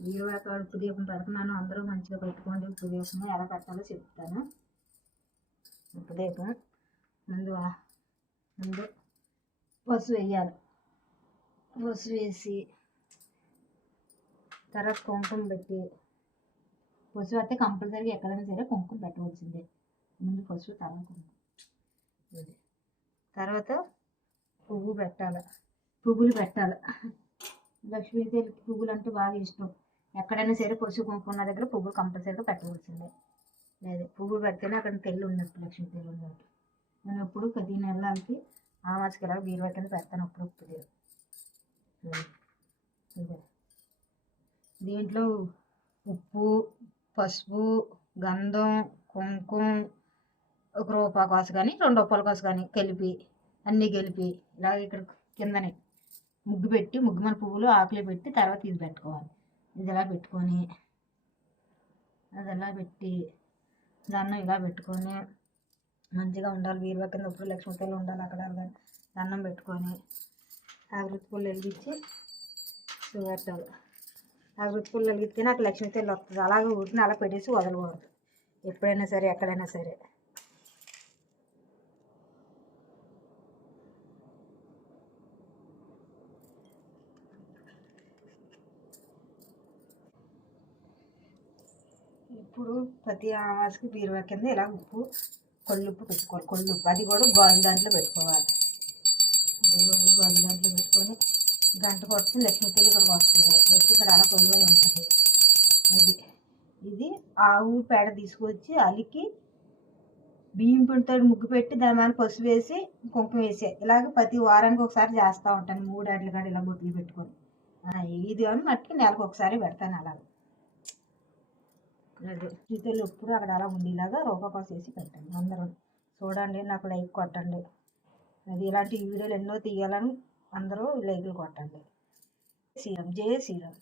వీడియోకి ఉప్పు దీపం పెడుతున్నాను. అందరూ మంచిగా పెట్టుకోండి. ఉప్పు దీపం ఎలా పెట్టాలో చెప్తాను. ఉప్పు దీపం ముందు పసుపు వేయాలి. పసుపు వేసి తర్వాత కుంకుమ పెట్టి, పసుపు అయితే కంపల్సరీగా ఎక్కడైనా సరే కుంకుమ పెట్టవలసిందే. ముందు పసుపు తర్వాత కుంకుమ, తర్వాత పువ్వులు పెట్టాలి. లక్ష్మీదేవికి పువ్వులు అంటే బాగా ఇష్టం. ఎక్కడైనా సరే పసుపు కుంకుమ దగ్గర పువ్వులు కంపల్సరీగా పెట్టవలసిందే. లేదు పువ్వు పెడితేనే అక్కడ తెల్లు ఉన్నట్టు, లక్ష్మీదేవి ఉన్నట్టు. నేను ఎప్పుడు 10 నెలలకి ఆ మాసకి ఇలా బీరువా కింద పెడతాను. అప్పుడు ఉప్పు దీంట్లో ఉప్పు, పసుపు, గంధం, కుంకుమ, 1 రూపాయి కాసు కానీ 2 రూపాయల కాసు కానీ అన్నీ కలిపి ఇలా ఇక్కడ కిందనే ముగ్గు పెట్టి, ముగ్గు మన పువ్వులు ఆకులు పెట్టి తర్వాత ఇది పెట్టుకోవాలి. ఇది ఇలా పెట్టుకొని అది ఇలా పెట్టి దండం ఇలా పెట్టుకొని మంచిగా ఉండాలి. బీరువా కింద ఇప్పుడు లక్ష్మీదేవి ఉండాలి. అక్కడ దండం పెట్టుకొని అగరత్తి పుల్ల వెలిగించి పెట్టాలి. అగరత్తి పుల్ల వెలిగిస్తే నాకు లక్ష్మీదేవి వస్తుంది. అలాగే ఊరిని అలా పెట్టేసి వదలకూడదు. ఎప్పుడైనా సరే ఎక్కడైనా సరే. ఇప్పుడు ప్రతి అమావాస్యకి బీరువా కింద ఇలా కొళ్ళుప్పు పెట్టుకోవాలి. కొళ్ళుప్పు అది కూడా గాజు దాంట్లో పెట్టుకోవాలి. గాజు దాంట్లో పెట్టుకొని గంట కొడితే లక్ష్మీదేవి ఇక్కడికి వస్తుంది. వచ్చి ఇక్కడ అలా కొలువై ఉంటుంది. ఇది ఆవు పేడ తీసుకొచ్చి అలికి బియ్యం పిండితో ముగ్గు పెట్టి దాని మీద పసుపు వేసి కుంకుమ వేసే ఇలాగ ప్రతి వారానికి ఒకసారి చేస్తూ ఉంటాను. 3 ఏళ్ళు కాడ ఇలా బొట్లు పెట్టుకొని ఇది అని మట్టుకి నెలకు ఒకసారి పెడతాను. అలాగే శ్రీతల్లి ఎప్పుడు అక్కడ అలా ఉండేలాగా రూపాయి కాసు వేసి పెట్టండి. అందరూ చూడండి, నాకు లైక్ కొట్టండి. అది ఇలాంటి వీడియోలు ఎన్నో తీయాలని అందరూ లైకులు కొట్టండి. జై శ్రీరామ్.